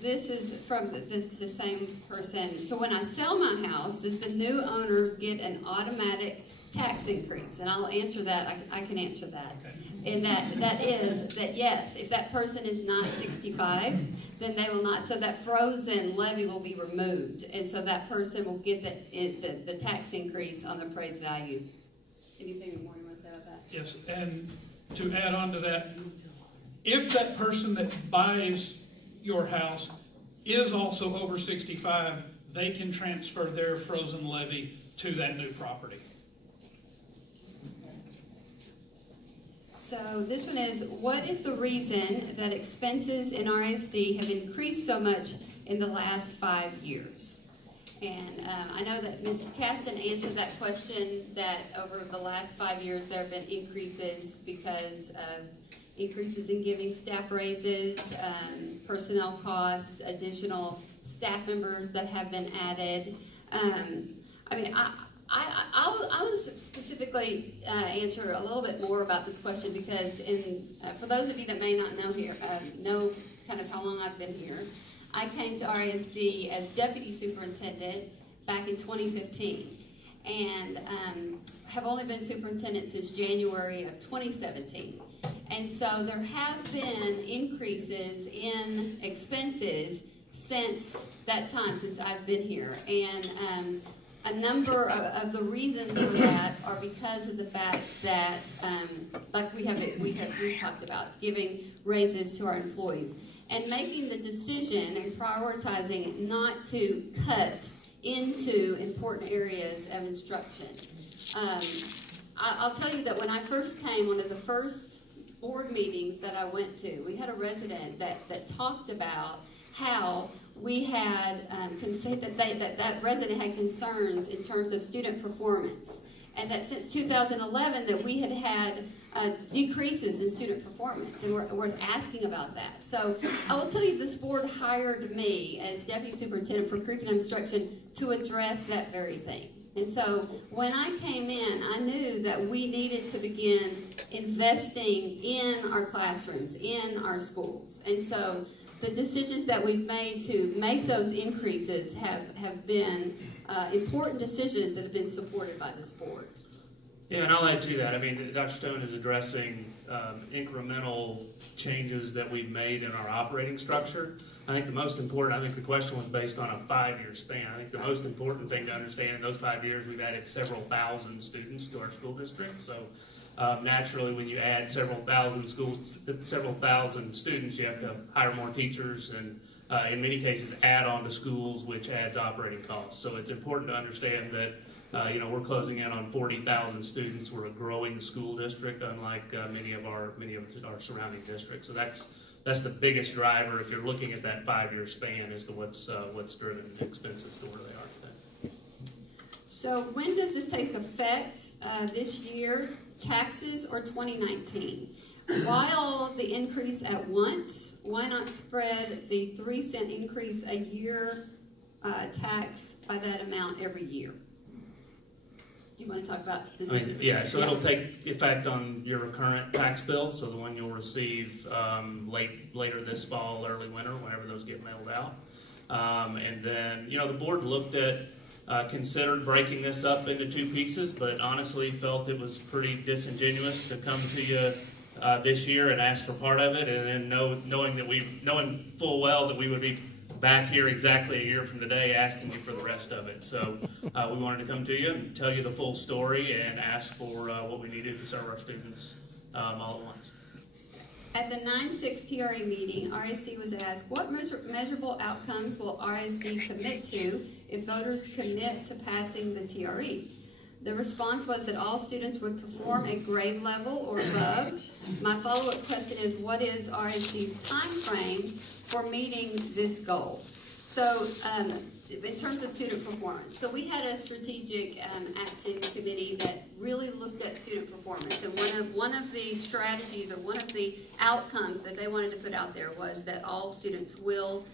This is from the same person. So when I sell my house, does the new owner get an automatic tax increase? And I'll answer that. I can answer that. And that is that yes, if that person is not 65, then they will not. So that frozen levy will be removed, and so that person will get the tax increase on the appraised value. Anything more you want to say about that? Yes, and to add on to that, if that person that buys your house is also over 65, they can transfer their frozen levy to that new property. So this one is, what is the reason that expenses in RISD have increased so much in the last 5 years? And I know that Ms. Caston answered that question, that over the last 5 years there have been increases because of increases in giving staff raises, personnel costs, additional staff members that have been added. I want to specifically answer a little bit more about this question because for those of you that may not know kind of how long I've been here, I came to RISD as deputy superintendent back in 2015 and have only been superintendent since January of 2017. And so there have been increases in expenses since that time, since I've been here. And a number of the reasons for that are because of the fact that, like we talked about, giving raises to our employees and making the decision and prioritizing not to cut into important areas of instruction. I'll tell you that when I first came, one of the first board meetings that I went to, we had a resident that talked about how we had that resident had concerns in terms of student performance, and that since 2011 that we had decreases in student performance, and we're asking about that. So I will tell you, this board hired me as deputy superintendent for curriculum instruction to address that very thing. And so when I came in, I knew that we needed to begin investing in our classrooms, in our schools. And so the decisions that we've made to make those increases have been important decisions that have been supported by this board. Yeah, and I'll add to that. I mean, Dr. Stone is addressing incremental changes that we've made in our operating structure. I think the most important, I think the question was based on a 5-year span. I think the most important thing to understand, in those 5 years, we've added several thousand students to our school district. So naturally, when you add several thousand students, you have to hire more teachers and in many cases add on to schools, which adds operating costs. So it's important to understand that we're closing in on 40,000 students. We're a growing school district, unlike many of our surrounding districts. So that's the biggest driver if you're looking at that 5-year span as to what's driven expenses to where they are today. So when does this take effect? This year, taxes, or 2019? Why all the increase at once? Why not spread the 3-cent increase a year tax by that amount every year? Do you want to talk about the decision? So it'll take effect on your current tax bill, so the one you'll receive later this fall, early winter, whenever those get mailed out. And then, the board looked at, considered breaking this up into 2 pieces, but honestly felt it was pretty disingenuous to come to you this year and ask for part of it, and then knowing full well that we would be back here exactly a year from today asking you for the rest of it. So we wanted to come to you and tell you the full story and ask for what we needed to serve our students all at once. At the 9/6 TRE meeting, RISD was asked, what measurable outcomes will RISD commit to if voters commit to passing the TRE? The response was that all students would perform at grade level or above. My follow-up question is, what is RISD's time frame for meeting this goal? So in terms of student performance, so we had a strategic action committee that really looked at student performance, and one of the strategies or one of the outcomes that they wanted to put out there was that all students will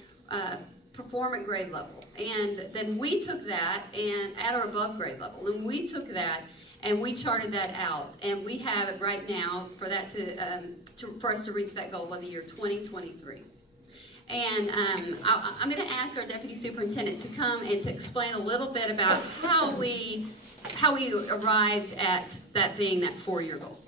perform at grade level. And then we took that and at or above grade level, and we took that and we charted that out, and we have it right now for that for us to reach that goal by the year 2023. And I'm going to ask our deputy superintendent to come and to explain a little bit about how we arrived at that being that 4-year goal.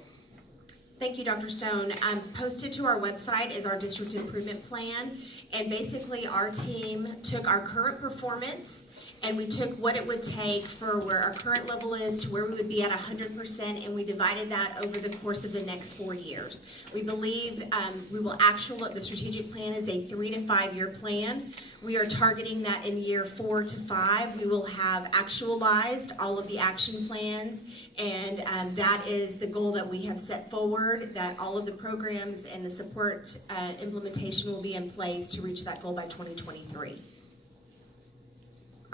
Thank you, Dr. Stone. Posted to our website is our district improvement plan, and basically our team took our current performance and we took what it would take for where our current level is to where we would be at 100%, and we divided that over the course of the next 4 years. We believe the strategic plan is a 3 to 5 year plan. We are targeting that in year 4 to 5. We will have actualized all of the action plans, and that is the goal that we have set forward, that all of the programs and the support implementation will be in place to reach that goal by 2023.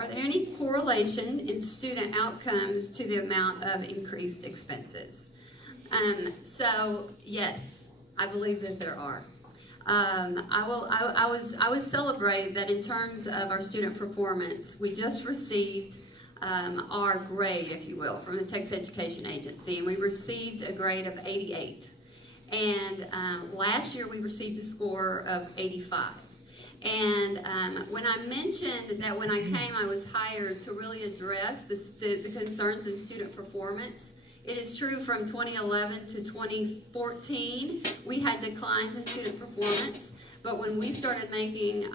Are there any correlation in student outcomes to the amount of increased expenses? So yes, I believe that there are. I was celebrated that in terms of our student performance, we just received our grade, if you will, from the Texas Education Agency, and we received a grade of 88. And last year we received a score of 85. And when I mentioned that when I came I was hired to really address the concerns in student performance, it is true from 2011 to 2014 we had declines in student performance, but when we started making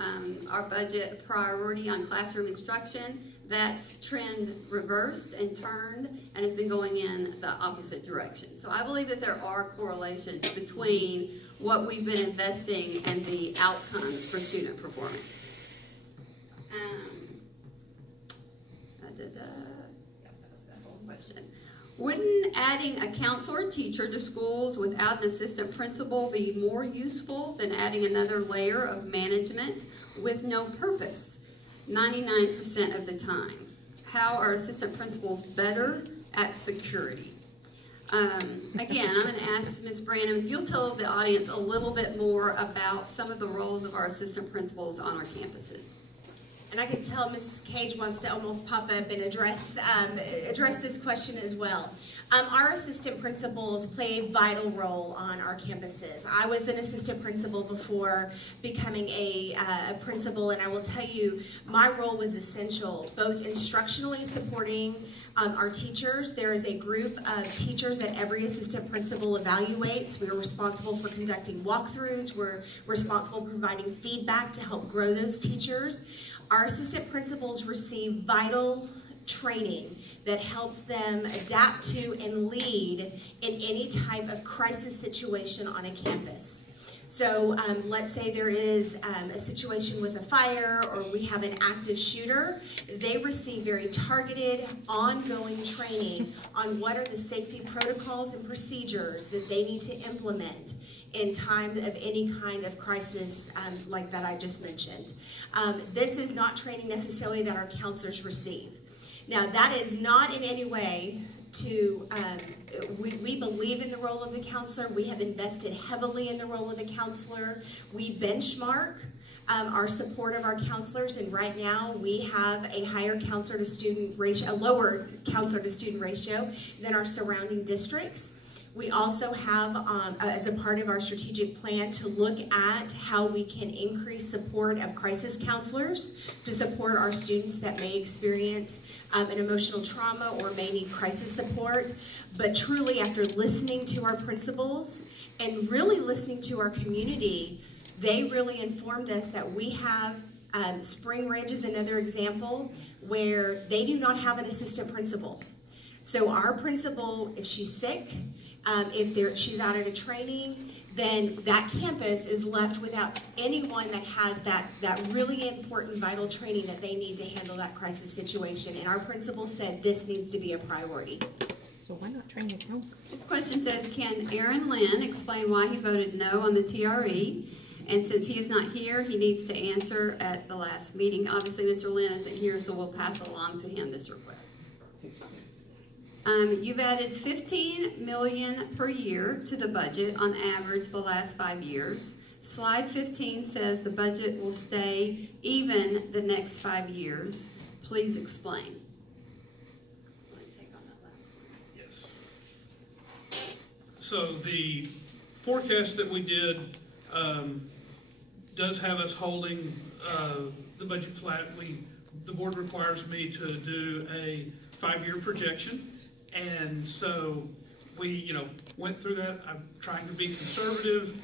our budget a priority on classroom instruction, that trend reversed and turned and has been going in the opposite direction. So I believe that there are correlations between what we've been investing and the outcomes for student performance. That was the whole question. Wouldn't adding a counselor teacher to schools without an assistant principal be more useful than adding another layer of management with no purpose 99% of the time? How are assistant principals better at security? Again, I'm going to ask Ms. Branham if you'll tell the audience a little bit more about some of the roles of our assistant principals on our campuses. And I can tell Mrs. Cage wants to almost pop up and address this question as well. Our assistant principals play a vital role on our campuses. I was an assistant principal before becoming a principal, and I will tell you my role was essential, both instructionally supporting our teachers. There is a group of teachers that every assistant principal evaluates. We are responsible for conducting walkthroughs. We're responsible for providing feedback to help grow those teachers. Our assistant principals receive vital training that helps them adapt to and lead in any type of crisis situation on a campus. So let's say there is a situation with a fire or we have an active shooter. They receive very targeted, ongoing training on what are the safety protocols and procedures that they need to implement in time of any kind of crisis like that I just mentioned. This is not training necessarily that our counselors receive. Now, that is not in any way to, we believe in the role of the counselor. We have invested heavily in the role of the counselor. We benchmark our support of our counselors, and right now we have a higher counselor to student ratio, a lower counselor to student ratio than our surrounding districts. We also have, as a part of our strategic plan, to look at how we can increase support of crisis counselors to support our students that may experience an emotional trauma or may need crisis support. But truly, after listening to our principals and really listening to our community, they really informed us that we have Spring Ridge is another example where they do not have an assistant principal. So our principal, if she's sick, if she's out at a training, then that campus is left without anyone that has that really important vital training that they need to handle that crisis situation. And our principal said this needs to be a priority. So why not train the counselor? This question says, can Aaron Lynn explain why he voted no on the TRE? And since he is not here, he needs to answer at the last meeting. Obviously, Mr. Lynn isn't here, so we'll pass along to him this request. You've added $15 million per year to the budget on average the last 5 years. Slide 15 says the budget will stay even the next 5 years. Please explain. Want to take on that last one? Yes. So the forecast that we did does have us holding the budget flat. The board requires me to do a 5-year projection, and so we, went through that. I'm trying to be conservative,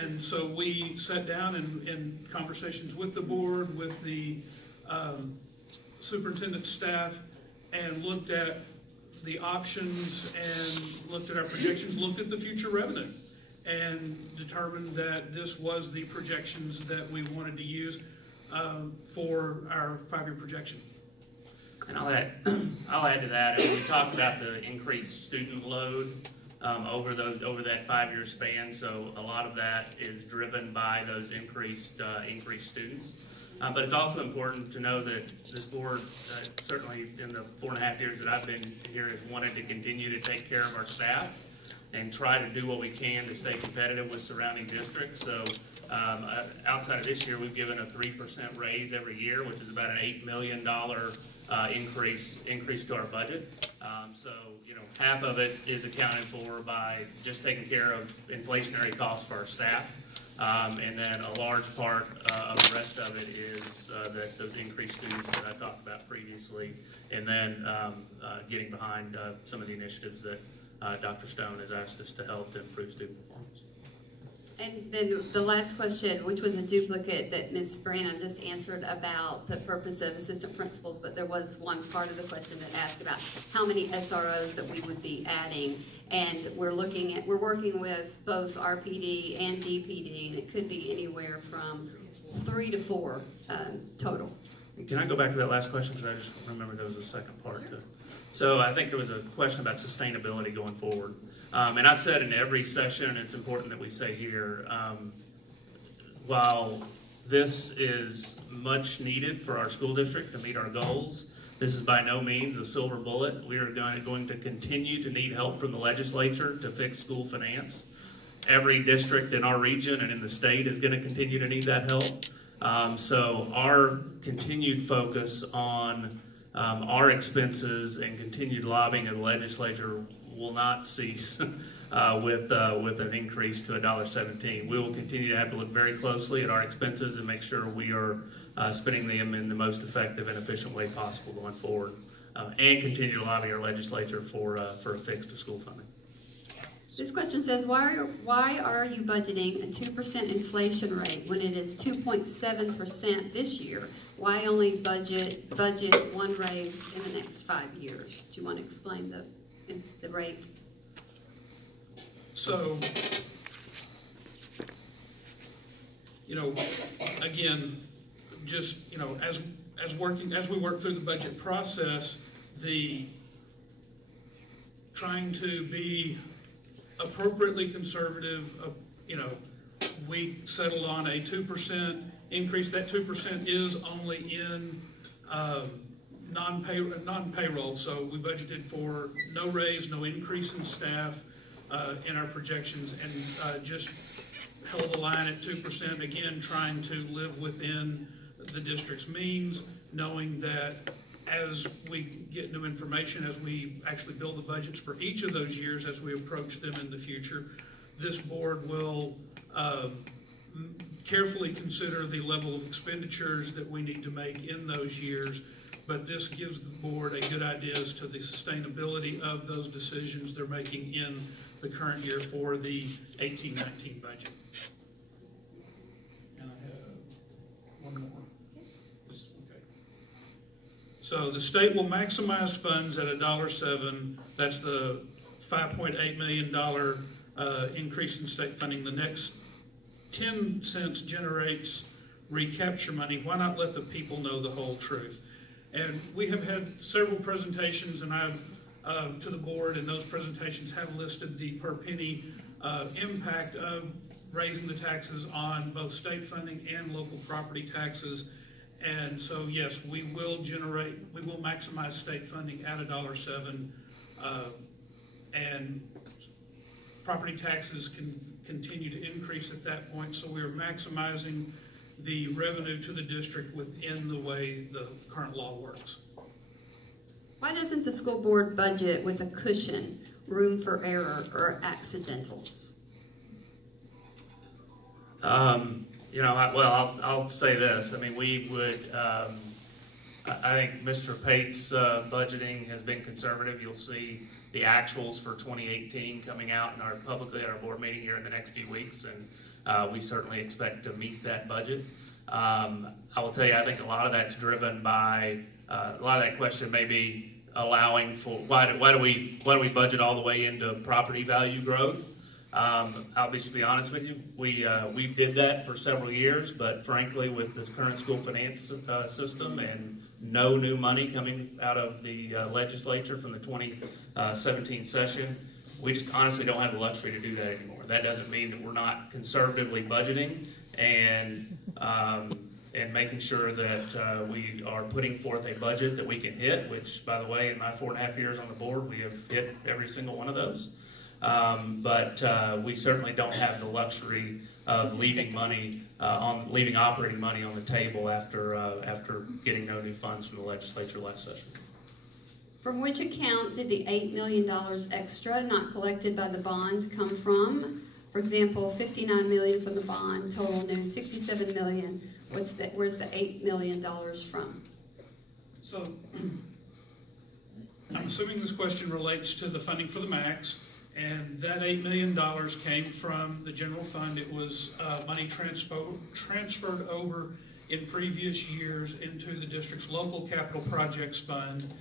and so we sat down in conversations with the board, with the superintendent's staff, and looked at the options and looked at our projections, looked at the future revenue, and determined that this was the projections that we wanted to use for our 5-year projection. And I'll add to that. We talked about the increased student load over that 5-year span. So a lot of that is driven by those increased students. But it's also important to know that this board, certainly in the 4.5 years that I've been here, has wanted to continue to take care of our staff and try to do what we can to stay competitive with surrounding districts. So outside of this year, we've given a 3% raise every year, which is about an $8 million increase to our budget. So half of it is accounted for by just taking care of inflationary costs for our staff. And then a large part of the rest of it is those increased students that I talked about previously, and then getting behind some of the initiatives that Dr. Stone has asked us to help to improve student performance. And then the last question, which was a duplicate that Ms. Branham just answered about the purpose of assistant principals, but there was one part of the question that asked about how many SROs that we would be adding. And we're working with both RPD and DPD, and it could be anywhere from 3 to 4 total. Can I go back to that last question, because I just remember there was a second part to it. So I think there was a question about sustainability going forward. And I've said in every session, it's important that we say here, while this is much needed for our school district to meet our goals, this is by no means a silver bullet. We are going to continue to need help from the legislature to fix school finance. Every district in our region and in the state is going to continue to need that help. So our continued focus on our expenses and continued lobbying of the legislature will not cease with an increase to $1.17. We will continue to have to look very closely at our expenses and make sure we are spending them in the most effective and efficient way possible going forward, and continue to lobby our legislature for a fix to school funding. This question says, why are you budgeting a 2% inflation rate when it is 2.7% this year? Why only budget one raise in the next 5 years? Do you want to explain the rate? So, again, just as we work through the budget process, trying to be appropriately conservative. We settled on a 2% increase. That 2% is only in non-payroll. So we budgeted for no raise, no increase in staff in our projections, and just held the line at 2%. Again, trying to live within the district's means, knowing that as we get new information, as we actually build the budgets for each of those years, as we approach them in the future, this board will carefully consider the level of expenditures that we need to make in those years. But this gives the board a good idea as to the sustainability of those decisions they're making in the current year for the 18-19 budget. And I have one more. Okay. So the state will maximize funds at $1.07. That's the $5.8 million increase in state funding. The next 10 cents generates recapture money. Why not let the people know the whole truth? And we have had several presentations, and I've to the board, and those presentations have listed the per penny impact of raising the taxes on both state funding and local property taxes. And so, yes, we will maximize state funding at $1.07, and property taxes can continue to increase at that point. So we are maximizing the revenue to the district within the way the current law works. Why doesn't the school board budget with a cushion, room for error, or accidentals? You know, I'll say this. I mean, we would, I think Mr. Pate's budgeting has been conservative. You'll see the actuals for 2018 coming out in publicly at our board meeting here in the next few weeks, and we certainly expect to meet that budget. I will tell you, I think a lot of that's driven by, a lot of that question may be allowing for, why do we budget all the way into property value growth? I'll just be honest with you, we did that for several years, but frankly, with this current school finance system and no new money coming out of the legislature from the 2017 session, we just honestly don't have the luxury to do that anymore. That doesn't mean that we're not conservatively budgeting and making sure that we are putting forth a budget that we can hit, which, by the way, in my 4.5 years on the board, we have hit every single one of those. But we certainly don't have the luxury of leaving operating money on the table after getting no new funds from the legislature last session. From which account did the $8 million extra not collected by the bond come from? For example, $59 million from the bond, total new $67 million. Where's the $8 million from? So, I'm assuming this question relates to the funding for the max, and that $8 million came from the general fund. It was money transferred over in previous years into the district's local capital projects fund,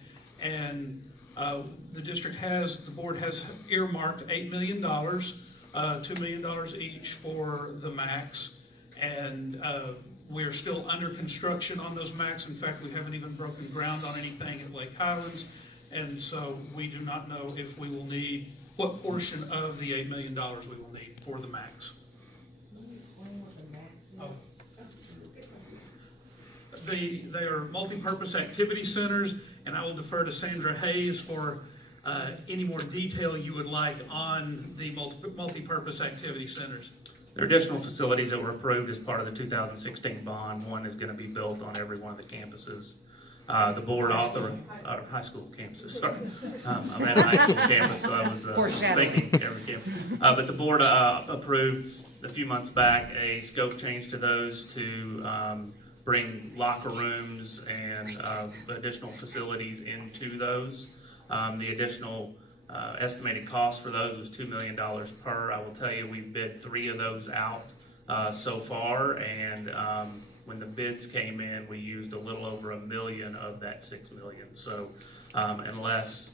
and the board has earmarked $8 million, $2 million each for the max, and we're still under construction on those max. In fact, we haven't even broken ground on anything at Lake Highlands, and so we do not know if we will need, what portion of the $8 million we will need for the max. Oh. They are multi-purpose activity centers, and I will defer to Sandra Hayes for any more detail you would like on the multi-purpose activity centers. There are additional facilities that were approved as part of the 2016 bond. One is going to be built on every one of the campuses. The board authorized high school campuses. Sorry, I'm at a high school campus, so I was thinking every campus. But the board approved a few months back a scope change to those to bring locker rooms and additional facilities into those. The additional estimated cost for those was $2 million per. I will tell you, we've bid 3 of those out so far, and when the bids came in, we used a little over $1 million of that $6 million. So unless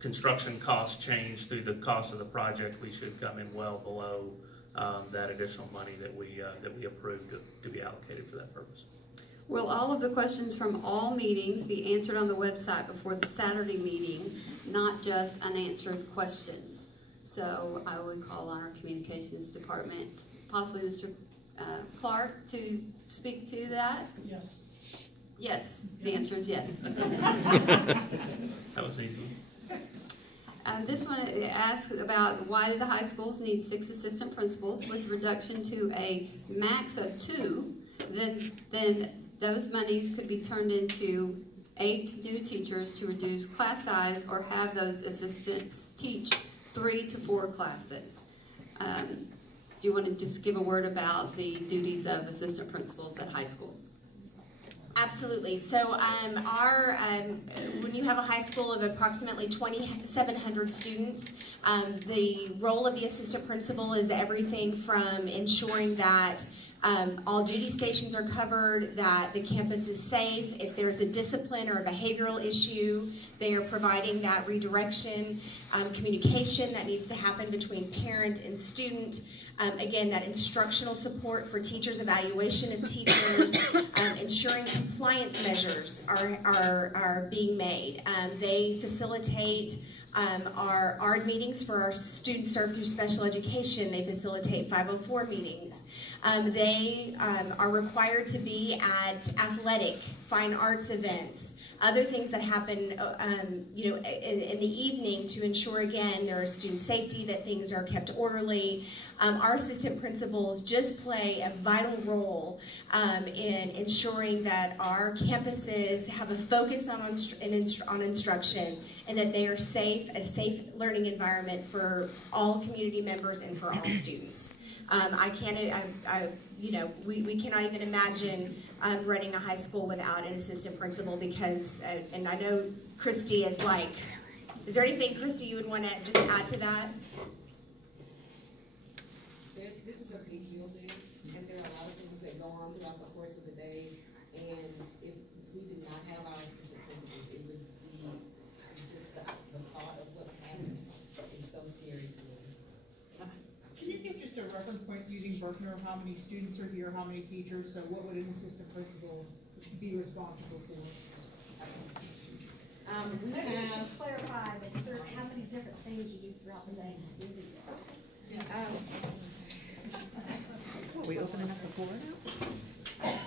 construction costs change through the cost of the project, we should come in well below that additional money that we approved to be allocated for that purpose. Will all of the questions from all meetings be answered on the website before the Saturday meeting, not just unanswered questions? So I would call on our communications department, possibly Mr. Clark, to speak to that. Yes. Yes. The answer is yes. That was easy. This one asks about why do the high schools need 6 assistant principals with reduction to a max of 2, then those monies could be turned into 8 new teachers to reduce class size or have those assistants teach 3 to 4 classes. Do you want to just give a word about the duties of assistant principals at high schools? Absolutely. So when you have a high school of approximately 2,700 students, the role of the assistant principal is everything from ensuring that all duty stations are covered, that the campus is safe. If there's a discipline or a behavioral issue, they are providing that redirection, communication that needs to happen between parent and student. Again, that instructional support for teachers, evaluation of teachers, ensuring compliance measures are being made. They facilitate our ARD meetings for our students served through special education. They facilitate 504 meetings. They are required to be at athletic, fine arts events, other things that happen in the evening to ensure, again, there is student safety, that things are kept orderly. Our assistant principals just play a vital role in ensuring that our campuses have a focus on instruction and that they are safe, a safe learning environment for all community members and for all students. we cannot even imagine running a high school without an assistant principal because, and I know Christy is like, is there anything, Christy, you would want to just add to that? This is a big building, and there are a lot of things that go on throughout the course of the day. And if we did not have our assistant principals, it would be just the thought of what happened is so scary to me. Can you give just a reference point using Berkner of how many students are here, how many teachers? So what would an assistant principal be responsible for? We Maybe we have, should clarify how many different things you do throughout the day. Is it? Are we opening up the floor now?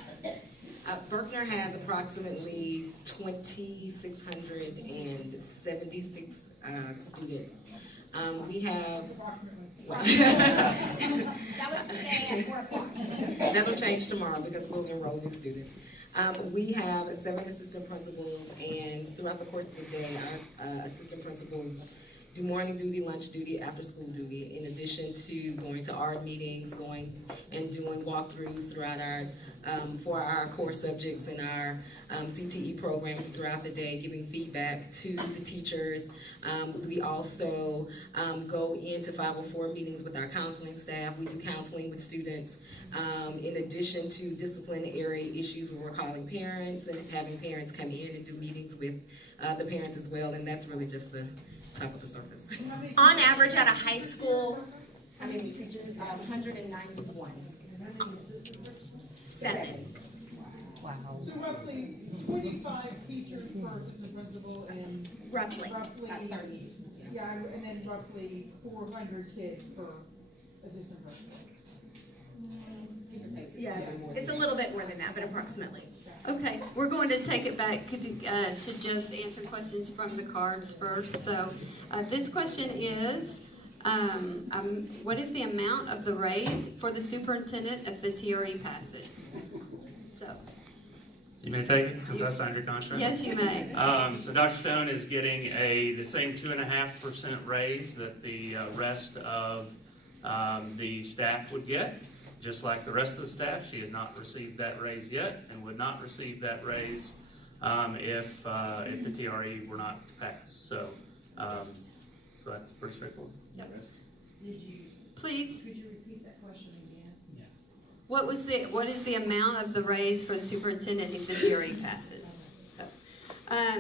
Berkner has approximately 2,676 students. We have. That was today at 4 o'clock. That'll change tomorrow because we'll enroll new students. We have 7 assistant principals, and throughout the course of the day, our assistant principals do morning duty, lunch duty, after school duty, in addition to going to art meetings, going and doing walkthroughs throughout our, for our core subjects and our CTE programs throughout the day, giving feedback to the teachers. We also go into 504 meetings with our counseling staff. We do counseling with students, in addition to disciplinary issues where we're calling parents and having parents come in and do meetings with the parents as well, and that's really just the top of the surface. On average at a high school, How many teachers? 191. 7. Wow. So roughly 25 teachers per assistant principal and Roughly. About 30. Yeah, and then roughly 400 kids per assistant principal. Give or take. Yeah, it's a little bit more than that, but approximately. Okay, we're going to take it back to just answer questions from the cards first. So this question is, what is the amount of the raise for the superintendent if the TRE passes? So, You may take it since I signed your contract. yes, you may. So Dr. Stone is getting the same 2.5% raise that the rest of the staff would get. Just like the rest of the staff, she has not received that raise yet and would not receive that raise if the TRE were not to pass. So that's pretty straightforward. Yep. Please. Please, Could you repeat that question again? what is the amount of the raise for the superintendent if the TRE passes? So,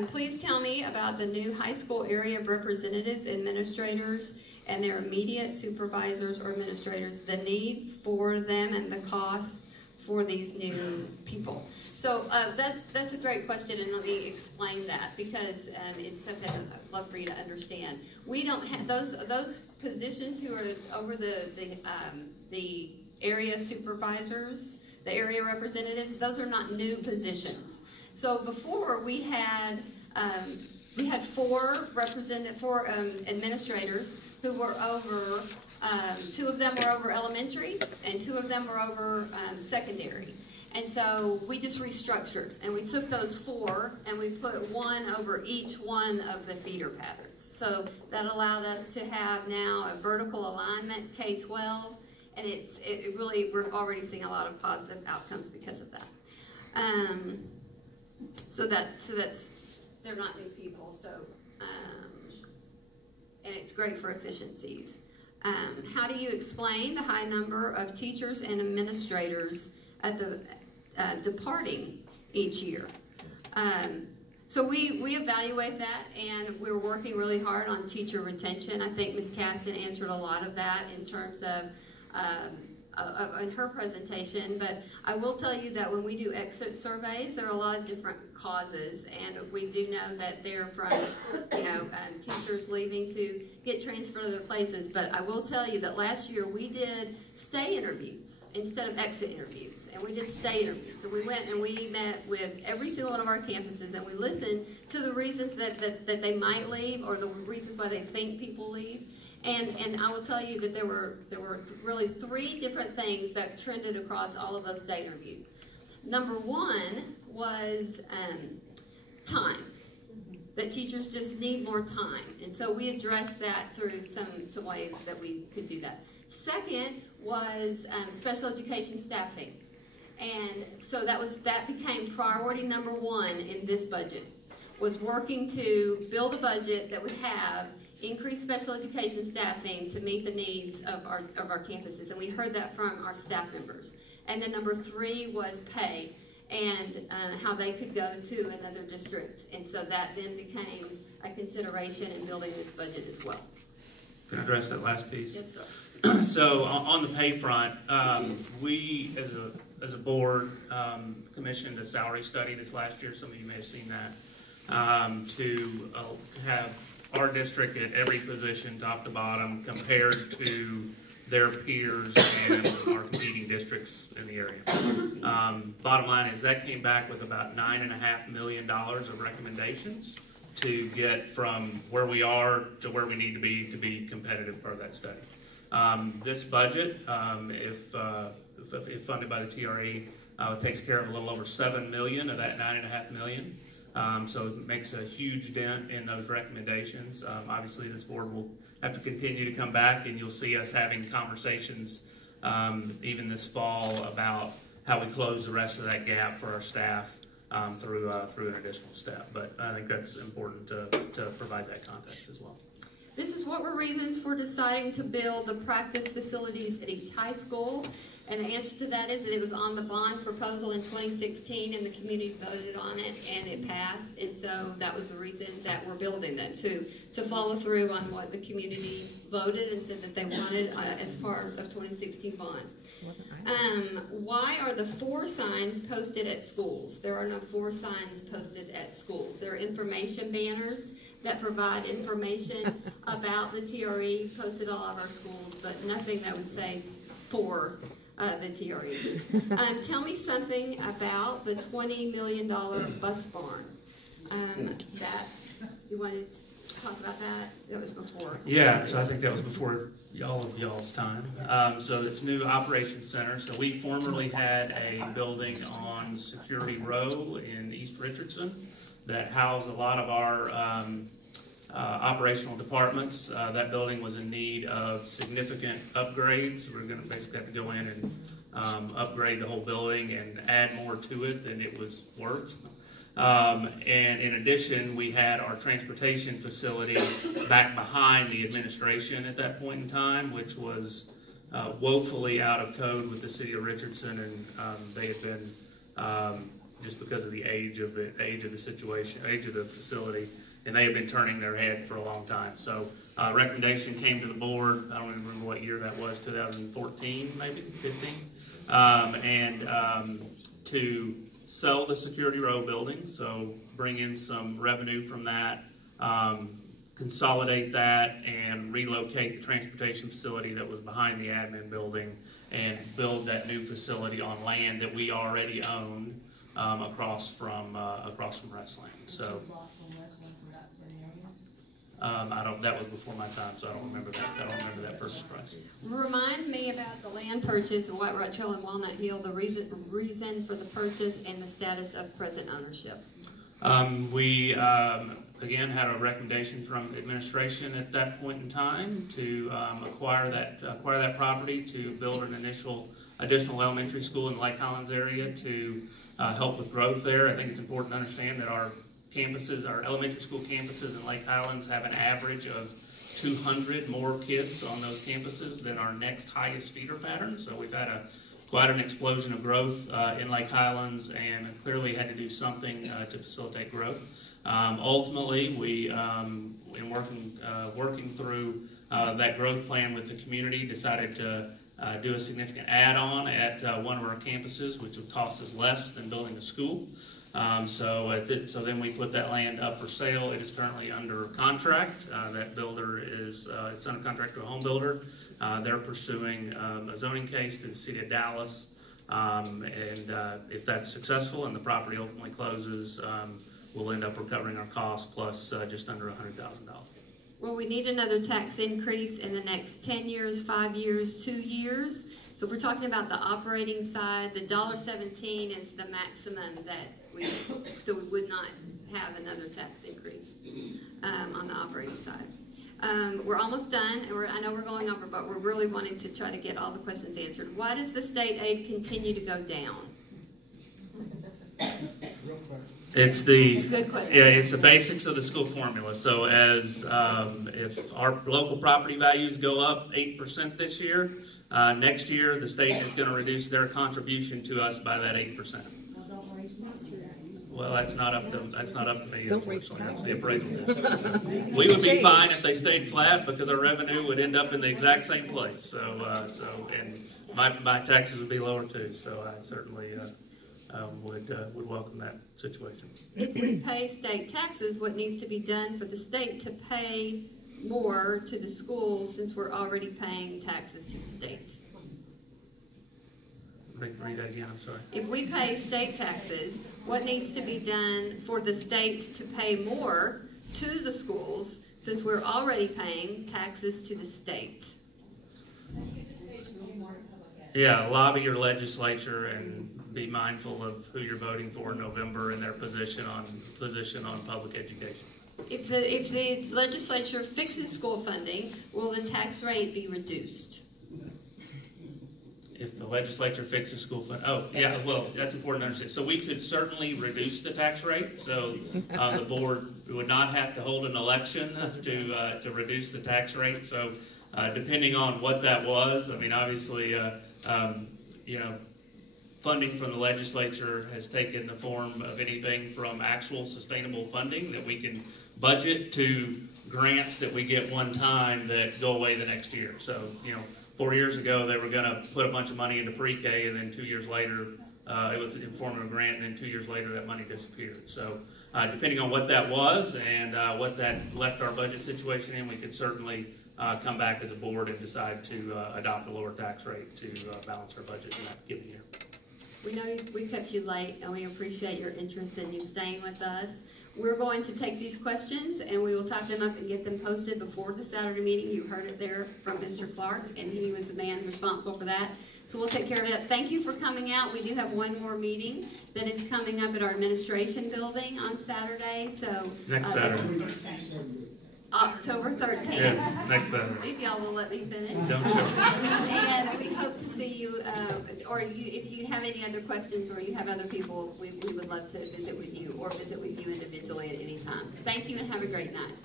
please tell me about the new high school area representatives, administrators, and their immediate supervisors or administrators, the need for them and the cost for these new people. So that's a great question, and let me explain that because it's something I'd love for you to understand. We don't have those positions who are over the area supervisors, the area representatives. Those are not new positions. So before we had 4 administrators who were over, 2 of them were over elementary and 2 of them were over secondary. And so we just restructured and we took those 4 and we put 1 over each one of the feeder patterns. So that allowed us to have now a vertical alignment K-12, and it really, we're already seeing a lot of positive outcomes because of that. So that's they're not new people, so and it's great for efficiencies. How do you explain the high number of teachers and administrators at the departing each year? So we evaluate that, and we're working really hard on teacher retention. I think Ms. Caston answered a lot of that in terms of in her presentation, but I will tell you that when we do exit surveys, there are a lot of different causes, and we do know that they're from, teachers leaving to get transferred to other places. But I will tell you that last year we did stay interviews instead of exit interviews, and we did stay interviews. So we went and we met with every single one of our campuses, and we listened to the reasons that they might leave or the reasons why they think people leave. And I will tell you that there were really 3 different things that trended across all of those day interviews. Number 1 was time. That teachers just need more time. And so we addressed that through some ways that we could do that. Second was special education staffing. And so that became priority number one in this budget, was working to build a budget that would have increased special education staffing to meet the needs of our campuses. And we heard that from our staff members. And then number three was pay and how they could go to another district. And so that then became a consideration in building this budget as well. Can I address that last piece? Yes, sir. So on the pay front, we as a board commissioned a salary study this last year. Some of you may have seen that, to have our district at every position, top to bottom, compared to their peers and our competing districts in the area. Bottom line is that came back with about $9.5 million of recommendations to get from where we are to where we need to be competitive for that study. This budget, if funded by the TRE, takes care of a little over $7 million of that $9.5 million. So it makes a huge dent in those recommendations. Obviously, this board will have to continue to come back, and you'll see us having conversations even this fall about how we close the rest of that gap for our staff through an additional step. But I think that's important to provide that context as well. This is what were reasons for deciding to build the practice facilities at each high school. And the answer to that is that it was on the bond proposal in 2016, and the community voted on it, and it passed. And so that was the reason that we're building them, to follow through on what the community voted and said that they wanted as part of 2016 bond. Why are the 4 signs posted at schools? There are no 4 signs posted at schools. There are information banners that provide information about the TRE posted all of our schools, but nothing that would say it's for the TRE. Tell me something about the $20 million bus barn. That you wanted to talk about that? That was before. Yeah, so I think that was before y'all's time. So it's new operations center. So we formerly had a building on Security Row in East Richardson that housed a lot of our operational departments. That building was in need of significant upgrades. We're going to basically have to go in and upgrade the whole building and add more to it than it was worth. And in addition, we had our transportation facility back behind the administration at that point in time, which was woefully out of code with the city of Richardson, and they had been just because of the age of the situation, age of the facility, and they had been turning their head for a long time. So recommendation came to the board. I don't even remember what year that was, 2014, maybe 15, to sell the Security Row building, so bring in some revenue from that, consolidate that, and relocate the transportation facility that was behind the admin building and build that new facility on land that we already own across from wrestling. So that was before my time, so I don't remember that. I don't remember that purchase price. Remind me about the land purchase of White Rock Trail and Walnut Hill, the reason for the purchase and the status of present ownership. We again had a recommendation from administration at that point in time to acquire that property to build an additional elementary school in the Lake Highlands area to help with growth there. I think it's important to understand that our campuses, our elementary school campuses in Lake Highlands, have an average of 200 more kids on those campuses than our next highest feeder pattern. So we've had quite an explosion of growth in Lake Highlands, and clearly had to do something to facilitate growth. Ultimately, we, in working through that growth plan with the community, decided to do a significant add-on at one of our campuses, which would cost us less than building a school. So then we put that land up for sale. It is currently under contract. That builder is it's under contract to a home builder. They're pursuing a zoning case to the city of Dallas, and if that's successful and the property ultimately closes, we'll end up recovering our costs plus just under $100,000. Well, we need another tax increase in the next 10 years, 5 years, 2 years. So we're talking about the operating side. The $1.17 is the maximum that so we would not have another tax increase on the operating side. We're almost done, and I know we're going over, but we're really wanting to try to get all the questions answered. Why does the state aid continue to go down? It's the Good question. yeah, it's the basics of the school formula. So as if our local property values go up 8% this year, next year the state is going to reduce their contribution to us by that 8%. Well, that's not up to me, unfortunately. That's the appraisal. We would be fine if they stayed flat because our revenue would end up in the exact same place. So and my taxes would be lower too. So I certainly would welcome that situation. If we pay state taxes, what needs to be done for the state to pay more to the schools since we're already paying taxes to the state? Read that again, I'm sorry. If we pay state taxes, what needs to be done for the state to pay more to the schools since we're already paying taxes to the state? Yeah, lobby your legislature and be mindful of who you're voting for in November and their position on public education. If the legislature fixes school funding, will the tax rate be reduced? If the legislature fixes school fund, yeah, well, that's important to understand. So we could certainly reduce the tax rate. So the board would not have to hold an election to reduce the tax rate. So depending on what that was, I mean, obviously, funding from the legislature has taken the form of anything from actual sustainable funding that we can budget to grants that we get one time that go away the next year. So, 4 years ago, they were going to put a bunch of money into pre-K, and then 2 years later, it was in the form of a grant, and then 2 years later, that money disappeared. So, depending on what that was and what that left our budget situation in, we could certainly come back as a board and decide to adopt a lower tax rate to balance our budget in that given year. We know we kept you late, and we appreciate your interest in you staying with us. We're going to take these questions, and we will type them up and get them posted before the Saturday meeting. You heard it there from Mr. Clark, and he was the man responsible for that. So we'll take care of that. Thank you for coming out. We do have one more meeting that is coming up at our administration building on Saturday. So next Saturday. October 13th. Yes, next Saturday. If y'all will let me finish. Don't show. And we hope to see you, if you have any other questions or you have other people, we would love to visit with you or visit with you individually at any time. Thank you and have a great night.